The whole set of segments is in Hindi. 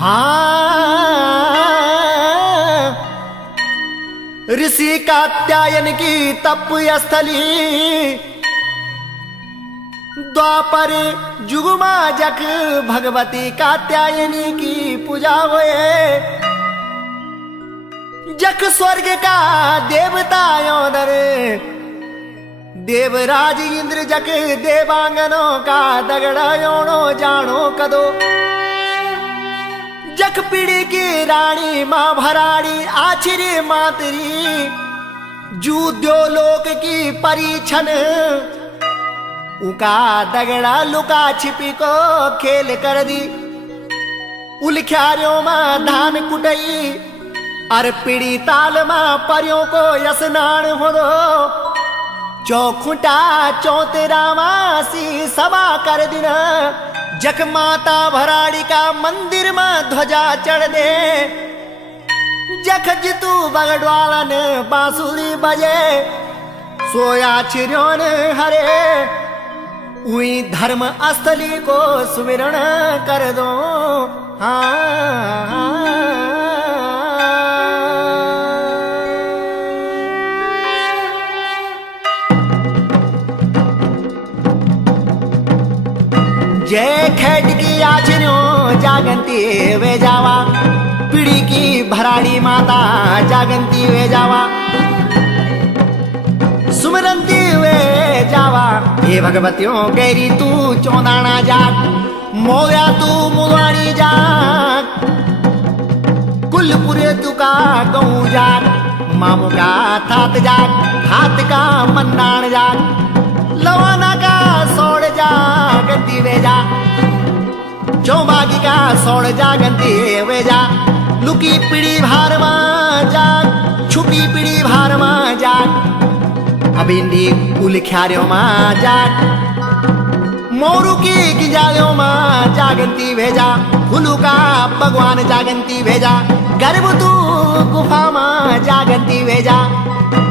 हाँ, ऋषि कात्यायन की तप स्थली द्वापर जुगमा जख भगवती कात्यायनी की पूजा हुए। जख स्वर्ग का देवता योदर देवराज इंद्र जख देवांगनों का दगड़ा योणो जानो कदो। जख पीढ़ी की रानी माँ भराड़ी आछिरी मातरी जूद्यो लोक की परीक्षण उका दगड़ा लुका छिपी को खेल कर दी। उलख्यारियों माँ धान कुटई अर पीड़ी ताल माँ परियों को यसनान हो दो। चौखुटा चौतेरा मासी सभा कर दिना जख माता भराड़ी का मंदिर में ध्वजा चढ़ दे। जख जितू बगड़वालन बांसुरी बजे सोया छिरियोन हरे उई धर्म स्थली को सुमिरण कर दो। हाँ, जय खेट की आचरियों जागंती वे जावा पीड़ी की भराड़ी माता जागंती वे जावा सुमरंती वे जावा। हे भगवतियों गैरी तू चौदाना जाग मोया तू मुलानी जाग कुलपुरे तू का गऊ जाग मामू का थात जाग हाथ का मन्नान जाग लवाना का सोड़ जागंती वे जा चौबागी का सोड़ जागंती वे जा। लुकी पीड़ी भार मां जाग छुपी पीड़ी भार मां जाग अबिंदी उलख्यारियों मां जाग मोरू की गिजालियों मां जागंती भेजा। फुलू का भगवान जागंती भेजा गर्भ तू गुफा मां जागंती भेजा।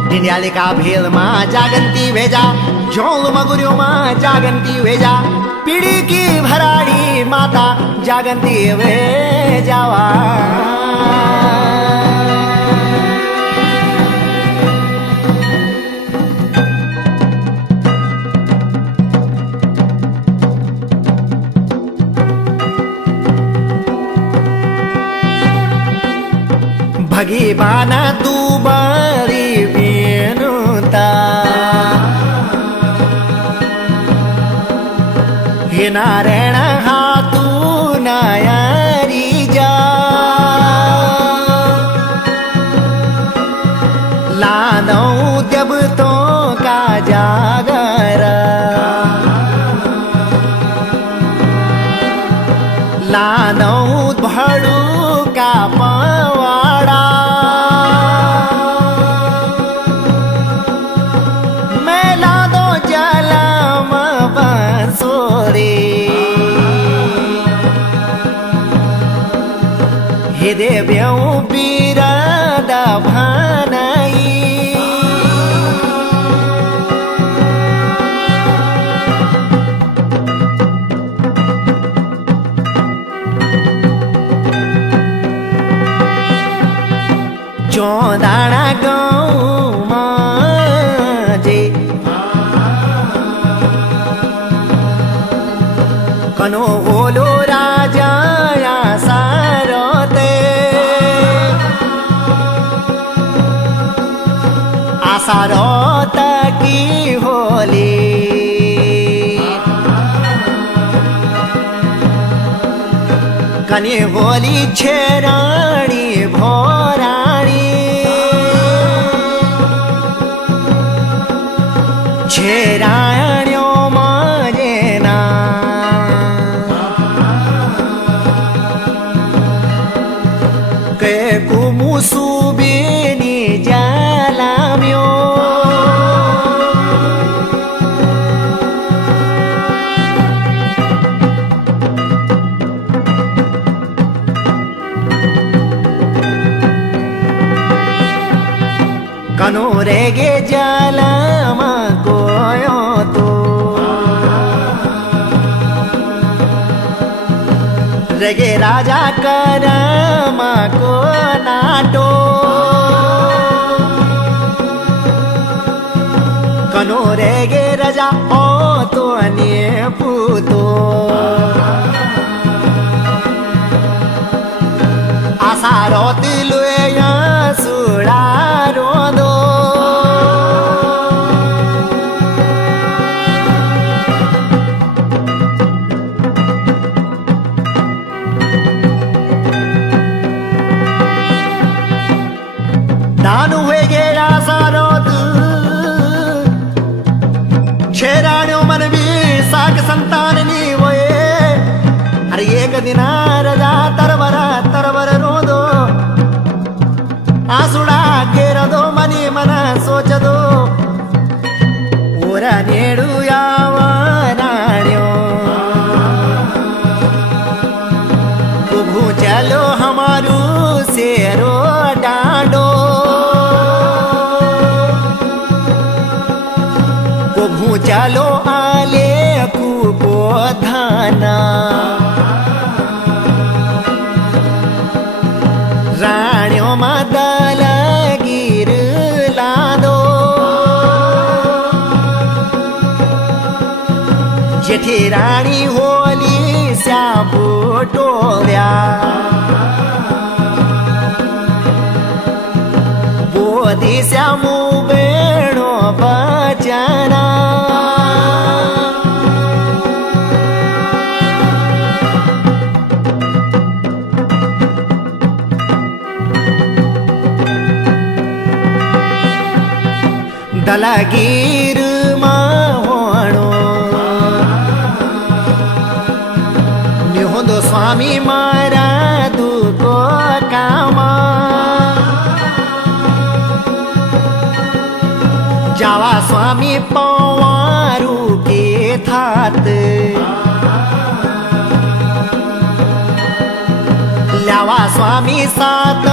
डिंडियाले का भेल मां जागंती भेजा झोल मगुरियों मां जागंती भेजा। पीड़ी की भराड़ी माता जागंती वे जावा। भगवान दुबारी बेनुता हे नारायण हाथू नायारी जा लानौ देवतों का जागरा लानौ भड़ू का पवाड़ा मैं ला दो जलम बंसोरे हे देव्यों बीरद भनई चौदाना गाँव माजे कनो बोलो राजा या सारोते आसारोत की होली कने होली छेराणी भोराणी छेराण्यों माजेना के कुमुसुबिनी जालाम्यो कनो रेगे जालामा गोयो तो रेगे राजा करमा को नाटो कनो रेगे राजा ओ तो अन्य पूतो आसारो तिलुया सुड़ा रोदो दानु हुए गेरा सारो छेराण्यो मन भी साक संतान नी वये अरे एक दिन रजा तरवर रोदो आसुड़ा गेरदो मनी मन सोच दो ऊरा नेडु यावराण्यो कुभू चलो हमारू सेरो डांडो कुभू चलो आले कुको धाना राण्यो मदल गिर लादो जेठी राणी होली श्याबू टोल्या बोधी श्यामू बेणो बचना दलगीर होणो निहोंदो स्वामी मारा दुको कामा जावा स्वामी पवारू के थात ल्यावा स्वामी सात